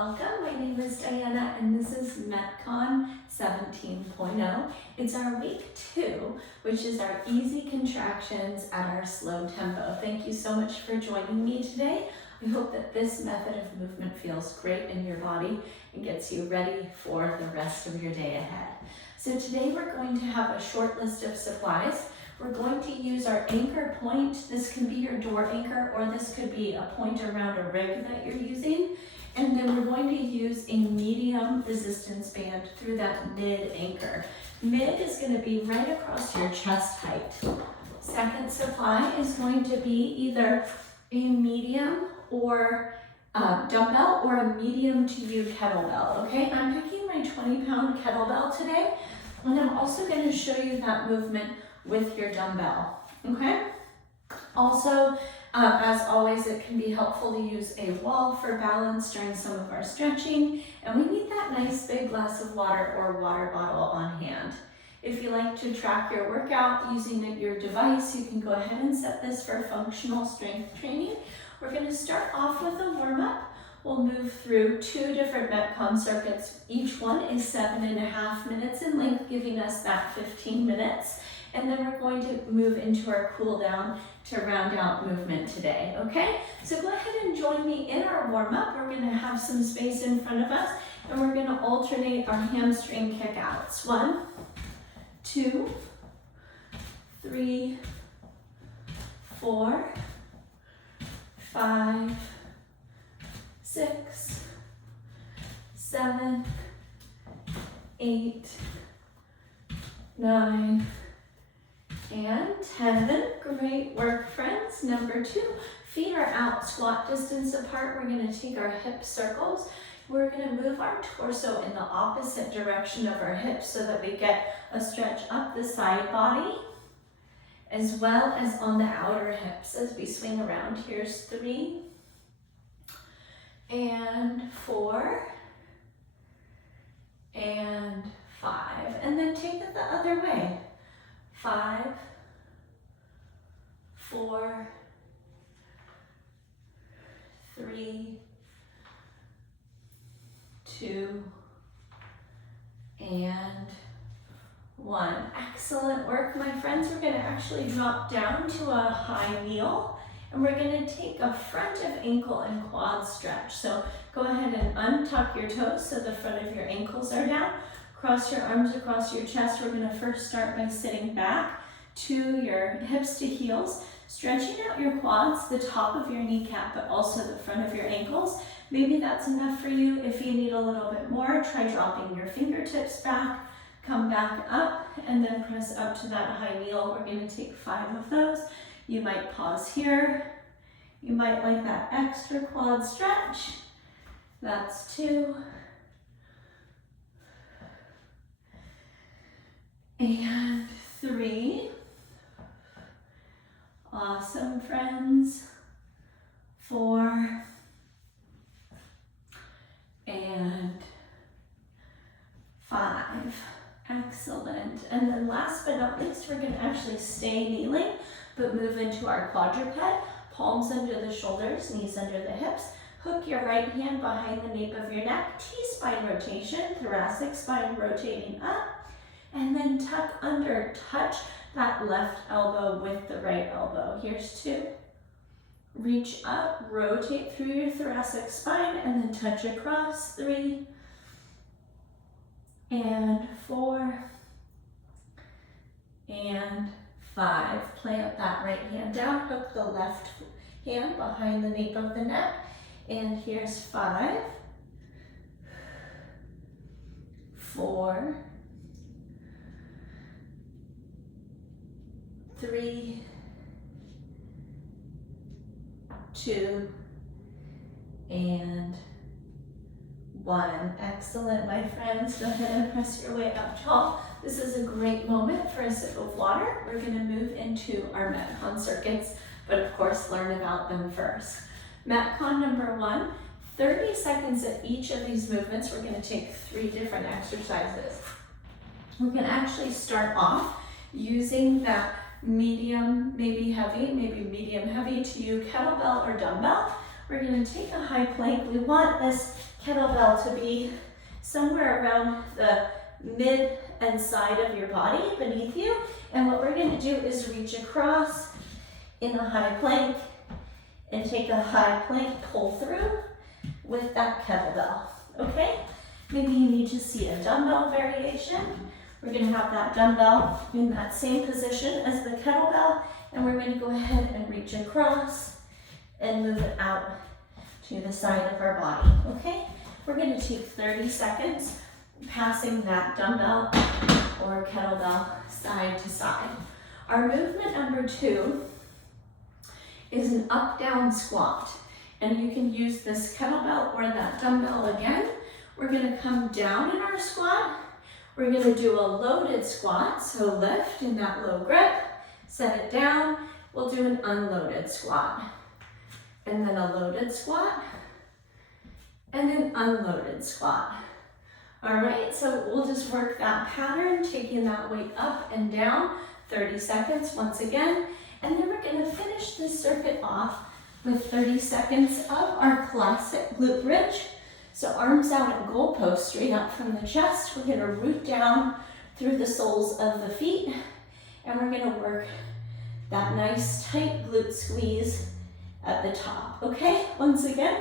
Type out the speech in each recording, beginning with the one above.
welcome. My name is Diana and this is MetCon 17.0. It's our week 2, which is our easy contractions at our slow tempo. Thank you so much for joining me today. I hope that this method of movement feels great in your body and gets you ready for the rest of your day ahead. So today we're going to have a short list of supplies. We're going to use our anchor point. This can be your door anchor, or this could be a point around a rig that you're using. And then we're going to use a medium resistance band through that mid anchor. Mid is going to be right across your chest height. Second supply is going to be either a medium or dumbbell or a medium to you kettlebell, okay? I'm picking my 20-pound kettlebell today, and I'm also going to show you that movement with your dumbbell, okay? Also, as always, it can be helpful to use a wall for balance during some of our stretching, and we need that nice big glass of water or water bottle on hand. If you like to track your workout using your device, you can go ahead and set this for functional strength training. We're going to start off with a warm-up. We'll move through 2 different MetCon circuits. Each one is 7.5 minutes in length, giving us that 15 minutes. And then we're going to move into our cool down to round out movement today, okay? So go ahead and join me in our warm-up. We're gonna have some space in front of us, and we're gonna alternate our hamstring kickouts. 1, 2, 3, 4, 5, 6, 7, 8, 9, and 10. Great work, friends. Number 2, feet are out, squat distance apart. We're going to take our hip circles. We're going to move our torso in the opposite direction of our hips so that we get a stretch up the side body as well as on the outer hips as we swing around. Here's 3 and 4 and 5, and then take it the other way. 5, 4, 3, 2, and 1. Excellent work, my friends. We're going to actually drop down to a high kneel, and we're going to take a front of ankle and quad stretch. So go ahead and untuck your toes so the front of your ankles are down. Cross your arms across your chest. We're going to first start by sitting back to your hips to heels, stretching out your quads, the top of your kneecap, but also the front of your ankles. Maybe that's enough for you. If you need a little bit more, try dropping your fingertips back, come back up, and then press up to that high kneel. We're going to take 5 of those. You might pause here. You might like that extra quad stretch. That's 2. And 3. Awesome, friends. 4. And 5. Excellent. And then last but not least, we're going to actually stay kneeling, but move into our quadruped. Palms under the shoulders, knees under the hips. Hook your right hand behind the nape of your neck. T-spine rotation, thoracic spine rotating up. And then tuck under, touch that left elbow with the right elbow. Here's 2. Reach up, rotate through your thoracic spine, and then touch across. 3 and 4 and 5. Plant that right hand down, hook the left hand behind the nape of the neck. And here's 5, 4, 3, 2, and 1. Excellent, my friends. Go ahead and press your way up tall. This is a great moment for a sip of water. We're going to move into our MetCon circuits, but of course learn about them first. MetCon number 1, 30 seconds at each of these movements. We're going to take 3 different exercises. We can actually start off using that medium, maybe medium heavy to you kettlebell or dumbbell. We're gonna take a high plank. We want this kettlebell to be somewhere around the mid and side of your body beneath you. And what we're gonna do is reach across in a high plank and take a high plank pull through with that kettlebell, okay? Maybe you need to see a dumbbell variation. We're gonna have that dumbbell in that same position as the kettlebell, and we're gonna go ahead and reach across and move it out to the side of our body, okay? We're gonna take 30 seconds passing that dumbbell or kettlebell side to side. Our movement number 2 is an up-down squat. And you can use this kettlebell or that dumbbell again. We're gonna come down in our squat. We're gonna do a loaded squat, so lift in that low grip, set it down. We'll do an unloaded squat. And then a loaded squat, and an unloaded squat. All right, so we'll just work that pattern, taking that weight up and down, 30 seconds once again. And then we're gonna finish this circuit off with 30 seconds of our classic glute bridge. So arms out at goalpost, straight up from the chest. We're gonna root down through the soles of the feet, and we're gonna work that nice tight glute squeeze at the top, okay? Once again,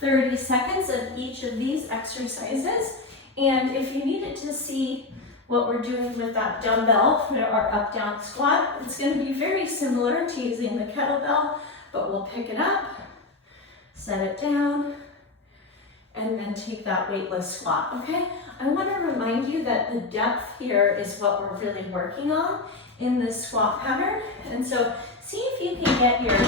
30 seconds of each of these exercises. And if you needed to see what we're doing with that dumbbell for our up-down squat, it's gonna be very similar to using the kettlebell, but we'll pick it up, set it down, and then take that weightless squat, okay? I wanna remind you that the depth here is what we're really working on in this squat pattern. And so see if you can get your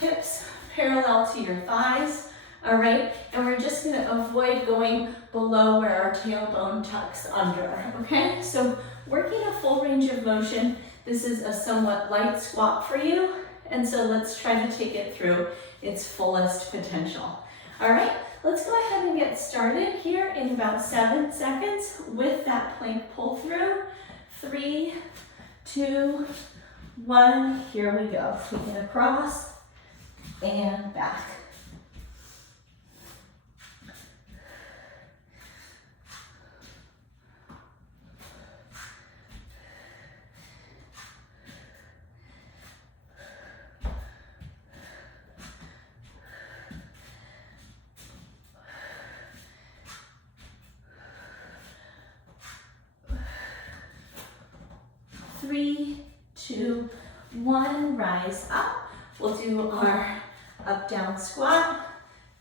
hips parallel to your thighs, all right? And we're just gonna avoid going below where our tailbone tucks under, okay? So working a full range of motion, this is a somewhat light squat for you. And so let's try to take it through its fullest potential. All right, let's go ahead and get started here in about 7 seconds with that plank pull through. 3, 2, 1, here we go. Take it across and back. Three, 2, 1, rise up. We'll do our up-down squat,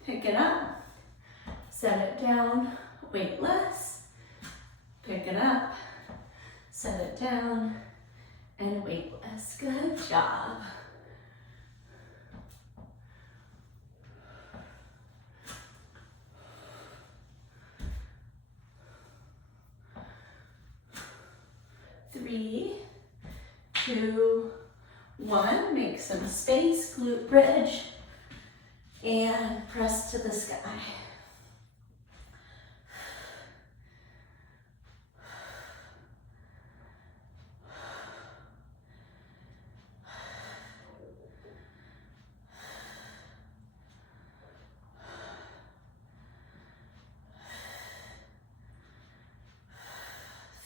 pick it up, set it down, weightless, pick it up, set it down, and weightless. Good job. Three, 2, 1, make some space, glute bridge, and press to the sky.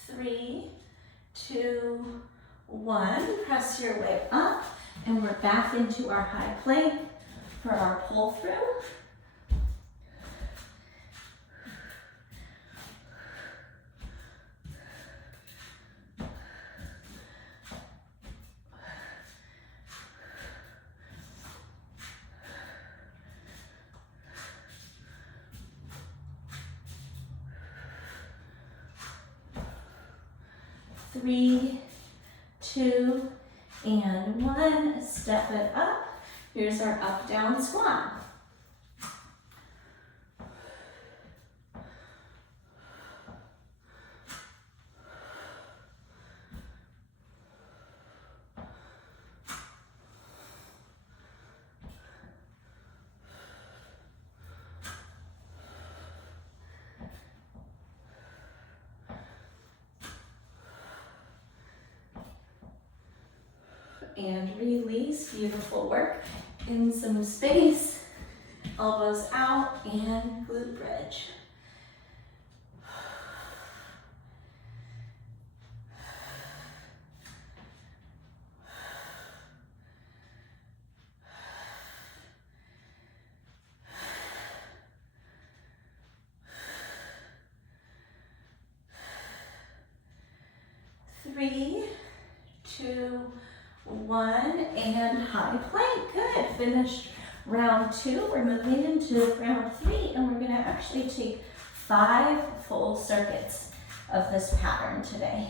Three, 2, 1, press your way up, and we're back into our high plank for our pull through. Three, 2, and 1, step it up. Here's our up, down squat. And release, beautiful work in some space. Elbows out and glute bridge. Three, two, one, and high plank. Good. Finished round 2. We're moving into round 3, and we're going to actually take 5 full circuits of this pattern today.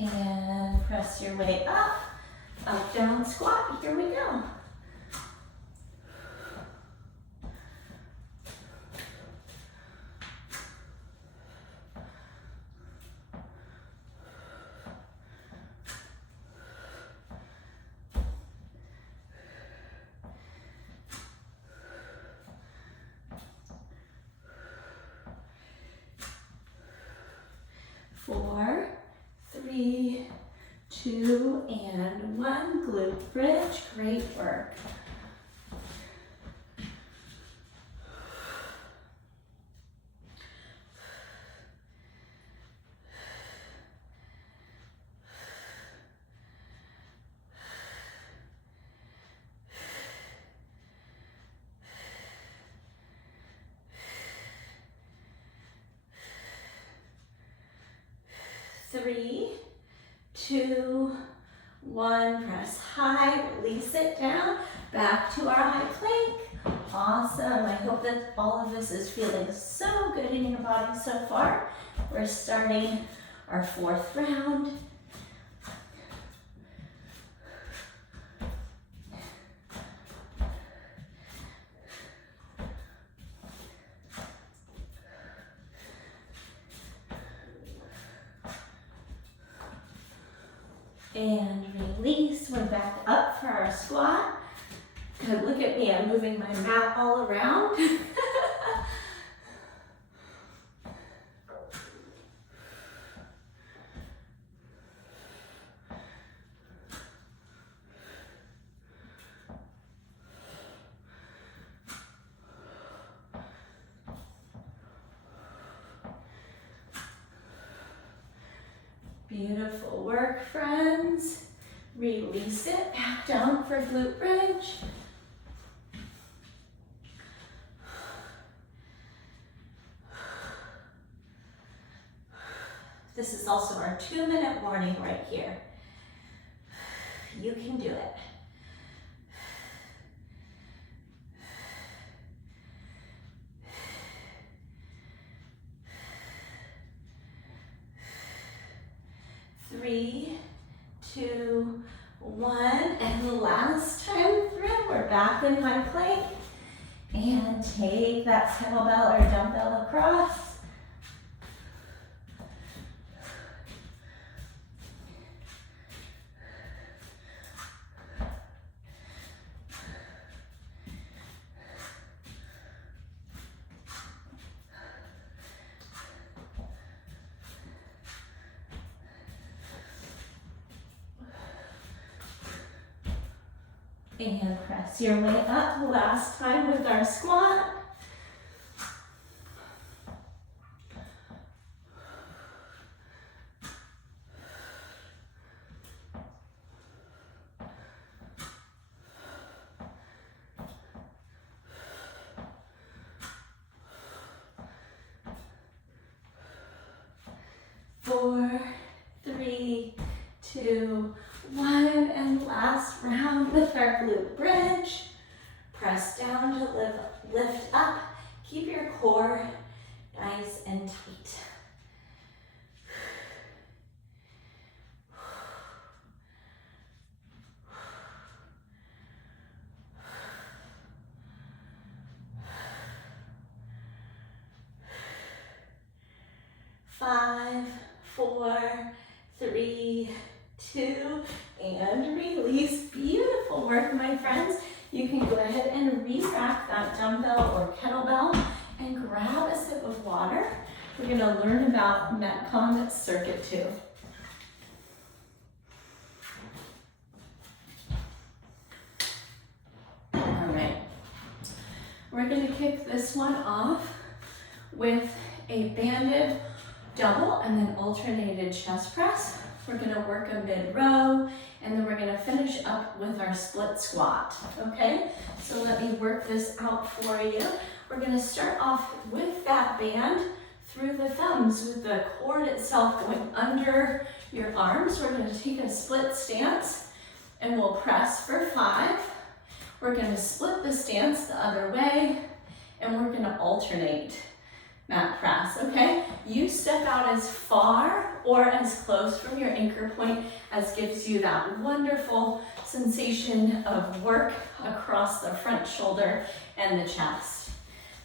And press your way up, down, squat. Here we go. Four, three, two, and 1. Glute bridge. Great work. Three, two, 1. Press high, release it down, back to our high plank. Awesome. I hope that all of this is feeling so good in your body so far. We're starting our 4th round. And release. We're back up for our squat. Good, look at me, I'm moving my mat all around. Beautiful work, friends. Release it back down for glute bridge. This is also our 2-minute warning right here. You can do it. Three, two, 1, and last time through, we're back in high plank. And take that kettlebell or dumbbell across. And press your way up last time with our squat. Four, three, two, 1, and last round with our glute bridge. Press down to lift up. Keep your core nice and tight. Five, four, three, 2, and release. Beautiful work, my friends. You can go ahead and re-rack that dumbbell or kettlebell and grab a sip of water. We're gonna learn about MetCon Circuit 2. All right, we're gonna kick this one off with a banded double and then alternated chest press. We're gonna work a mid-row, and then we're gonna finish up with our split squat, okay? So let me work this out for you. We're gonna start off with that band through the thumbs with the cord itself going under your arms. We're gonna take a split stance and we'll press for 5. We're gonna split the stance the other way and we're gonna alternate mat press, okay? You step out as far or as close from your anchor point as gives you that wonderful sensation of work across the front shoulder and the chest.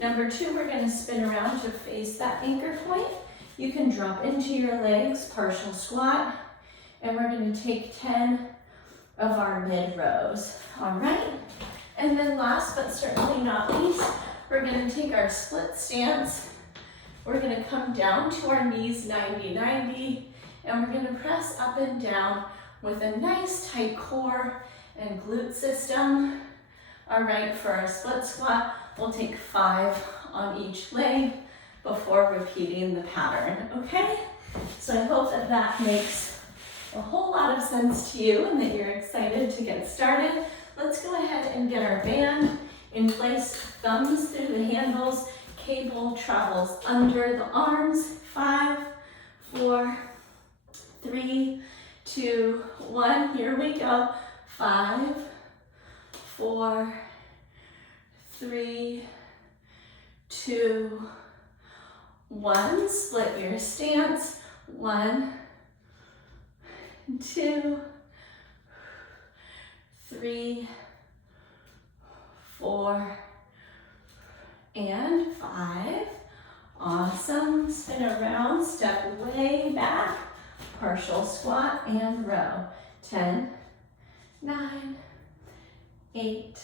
Number 2, we're gonna spin around to face that anchor point. You can drop into your legs, partial squat, and we're gonna take 10 of our mid rows, all right? And then last but certainly not least, we're gonna take our split stance. We're gonna come down to our knees 90-90, and we're gonna press up and down with a nice tight core and glute system. All right, for our split squat, we'll take 5 on each leg before repeating the pattern, okay? So I hope that that makes a whole lot of sense to you and that you're excited to get started. Let's go ahead and get our band in place, thumbs through the handles, cable travels under the arms. 5, 4, 3, 2, 1. Here we go. 5, 4, 3, 2, 1. Split your stance. 1, 2, 3, 4, and 5. Awesome. Spin around, step way back, partial squat and row. 10, 9, 8,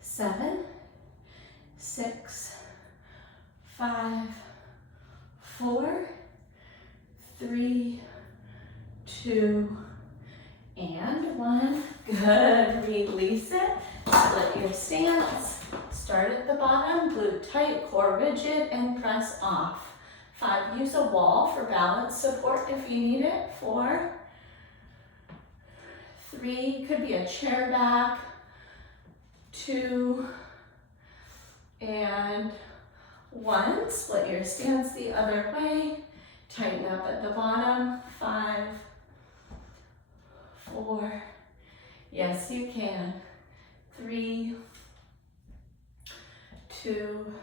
7, 6, 5, 4, 3, 2, and 1. Good. Release it. Split your stance. Start at the bottom, glute tight, core rigid, and press off. 5, use a wall for balance support if you need it. 4, 3, could be a chair back. 2, and 1. Split your stance the other way. Tighten up at the bottom. 5, 4, yes you can. 3, 2,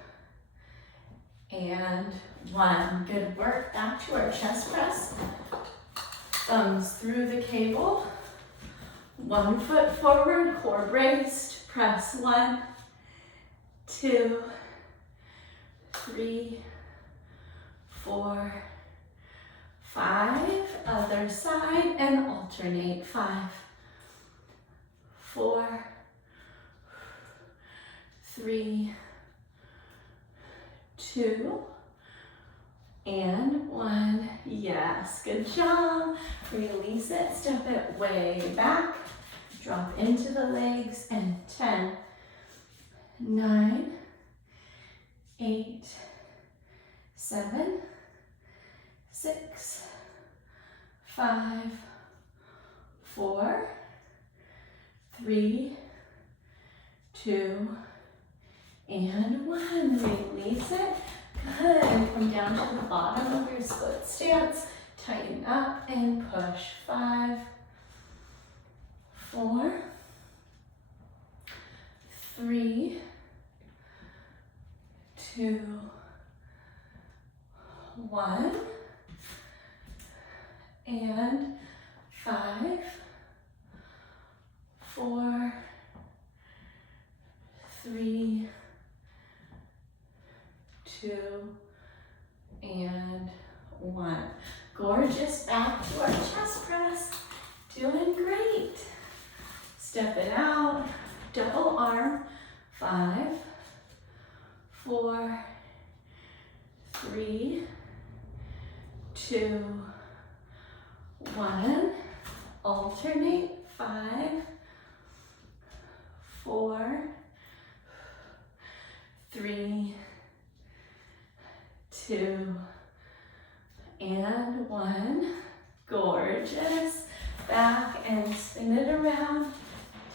and 1. Good work. Back to our chest press. Thumbs through the cable. 1 foot forward, core braced. Press 1, 2, 3, 4, 5. Other side and alternate. 5, 4, 3, 2, and 1. Yes, good job. Release it, step it way back, drop into the legs, and 10, 9, 8, 7, 6, 5, 4, 3, 2, and 1. Release it. Good. Come down to the bottom of your split stance. Tighten up and push. 5, 4, 3, 2, 1, and 5, 4, 3, 2, and 1. Gorgeous. Back to our chest press. Doing great. Step it out. double arm. 5, 4, 3, 2, 1. Alternate. 5, 4, 3, 2, and 1. Gorgeous. Back and spin it around.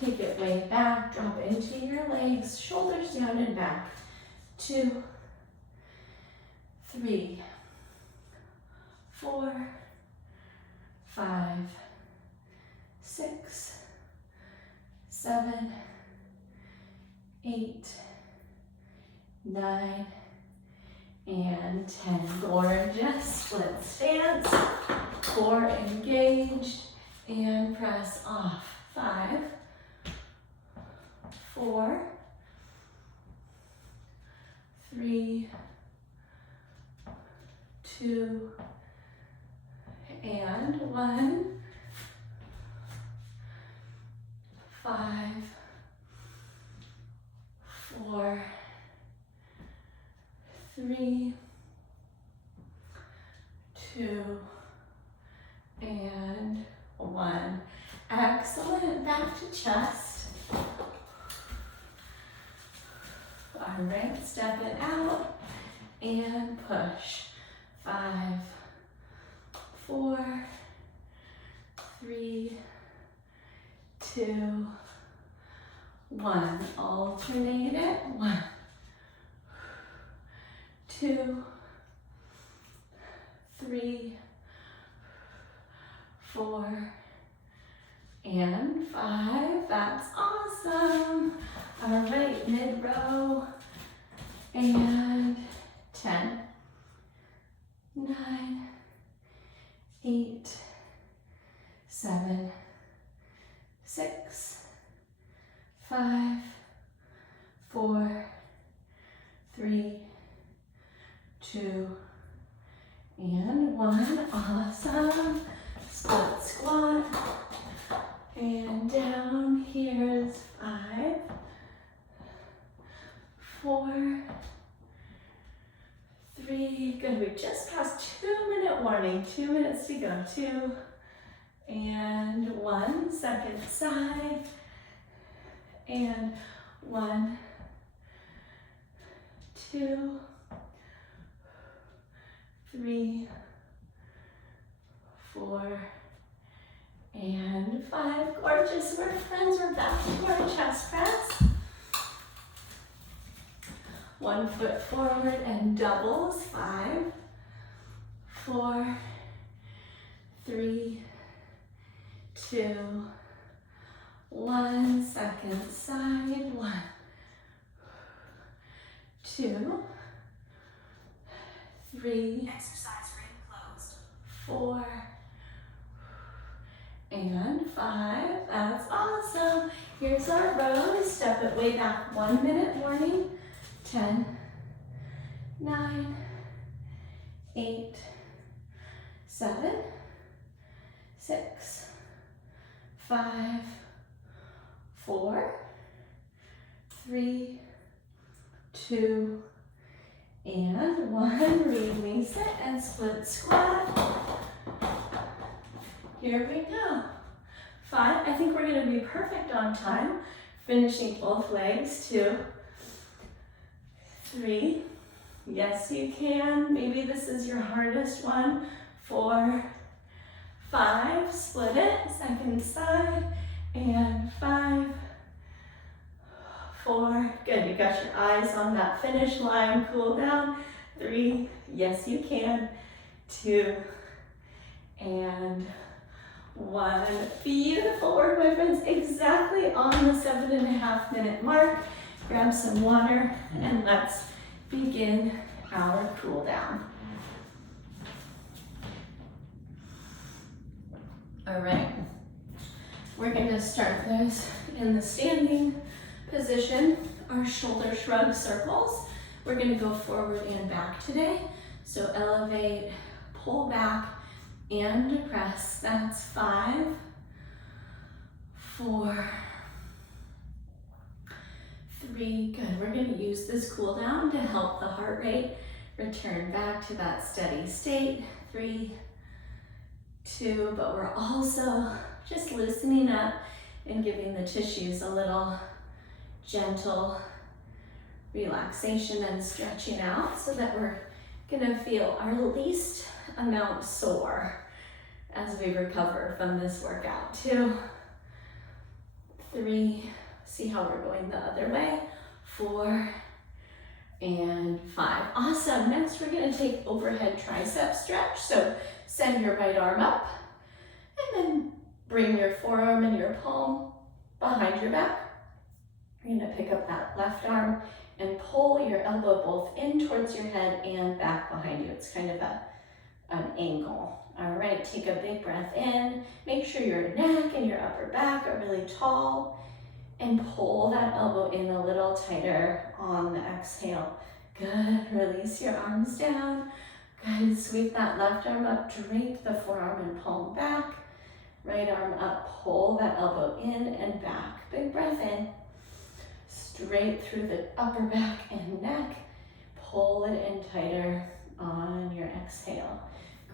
Take it way back, drop into your legs, shoulders down and back. 2, 3, 4, 5, 6, 7, 8, 9, and 10. Gorgeous. Split stance. Core engaged. And press off. 5, 4, 3, 2, and 1. 5, 4, 3, 2, and 1. Excellent. Back to chest. All right, step it out and push. 5, 4, 3, 2, 1. Alternate it. 1, 2, 3, 4, and 5. That's awesome. All right, mid-row. And 10, 9, 8, 7, 6, 5, 4, 3, 2, and 1. Awesome. Split squat. And down. Here's 5, 4, 3. Good. We just passed 2-minute warning. 2 minutes to go. 2 and 1. Second side. And 1, 2, 3, 4, and 5. Gorgeous. We're friends. We're back to our chest press. 1 foot forward and doubles. 5, 4, 3, 2, 1. Second side. 1, 2, 3. Exercise ring closed. 4, and 5. That's awesome. Here's our rows. Step it way back. 1 minute warning. 10, 9, 8, 7, 6, 5, 4, 3, 2, and 1. Release it and split squat. Here we go. 5. I think we're going to be perfect on time. Finishing both legs. 2, 3. Yes, you can. Maybe this is your hardest one. 4, 5. Split it. Second side. And 5, 4. Good. You got your eyes on that finish line. Cool down. 3. Yes, you can. 2, and 1. Beautiful work, my friends. Exactly on the 7.5 minute mark. Grab some water and let's begin our cool down. All right. We're going to start this in the standing position. Our shoulder shrug circles. We're going to go forward and back today. So elevate, pull back, and press. That's 5, 4, 3, good. We're gonna use this cool down to help the heart rate return back to that steady state. 3, 2, but we're also just loosening up and giving the tissues a little gentle relaxation and stretching out so that we're gonna feel our least amount sore as we recover from this workout. 2, 3, see how we're going the other way. 4 and 5. Awesome. Next, we're going to take overhead tricep stretch. So send your right arm up and then bring your forearm and your palm behind your back. You're going to pick up that left arm and pull your elbow both in towards your head and back behind you. It's kind of an angle. All right, take a big breath in. Make sure your neck and your upper back are really tall, and pull that elbow in a little tighter on the exhale. Good, release your arms down. Good, sweep that left arm up, drape the forearm and palm back. Right arm up, pull that elbow in and back. Big breath in. Straight through the upper back and neck. Pull it in tighter on your exhale.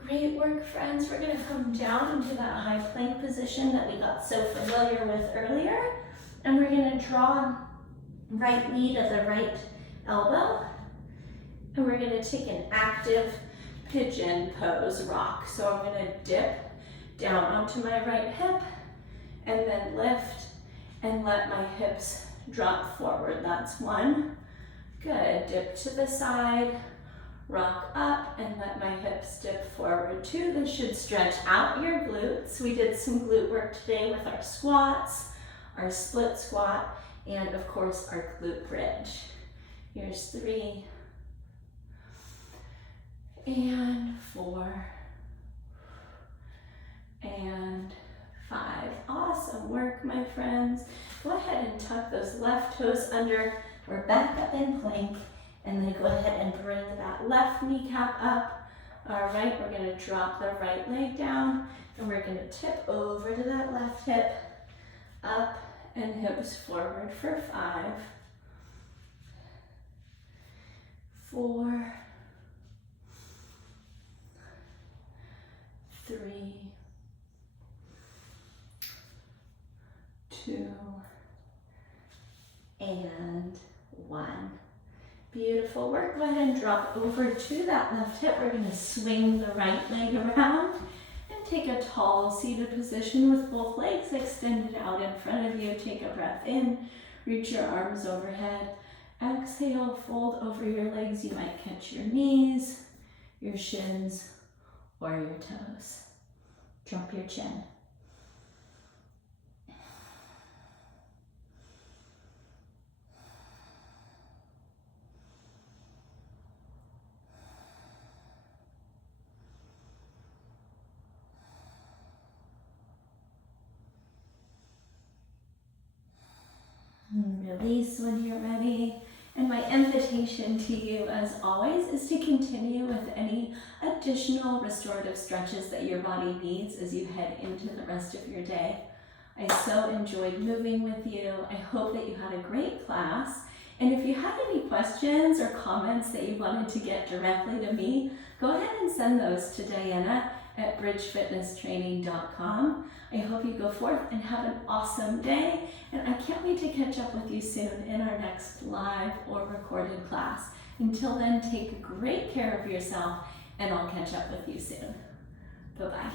Great work, friends. We're gonna come down into that high plank position that we got so familiar with earlier. And we're gonna draw right knee to the right elbow. And we're gonna take an active pigeon pose rock. So I'm gonna dip down onto my right hip and then lift and let my hips drop forward. That's 1. Good, dip to the side, rock up and let my hips dip forward. 2, this should stretch out your glutes. We did some glute work today with our squats, our split squat, and of course our glute bridge. Here's 3 and 4 and 5. Awesome work, my friends. Go ahead and tuck those left toes under. We're back up in plank, and then go ahead and bring that left kneecap up. All right, we're gonna drop the right leg down, and we're gonna tip over to that left hip, up and hips forward for 5, 4, 3, 2, and 1. Beautiful work. Go ahead and drop over to that left hip. We're going to swing the right leg around and take a tall seated position with both legs extended out in front of you. Take a breath in, reach your arms overhead. Exhale, fold over your legs. You might catch your knees, your shins, or your toes. Drop your chin. Release when you're ready. And my invitation to you, as always, is to continue with any additional restorative stretches that your body needs as you head into the rest of your day. I so enjoyed moving with you. I hope that you had a great class. And if you had any questions or comments that you wanted to get directly to me, go ahead and send those to Diana at bridgefitnesstraining.com. I hope you go forth and have an awesome day, and I can't wait to catch up with you soon in our next live or recorded class. Until then, take great care of yourself, and I'll catch up with you soon. Bye-bye.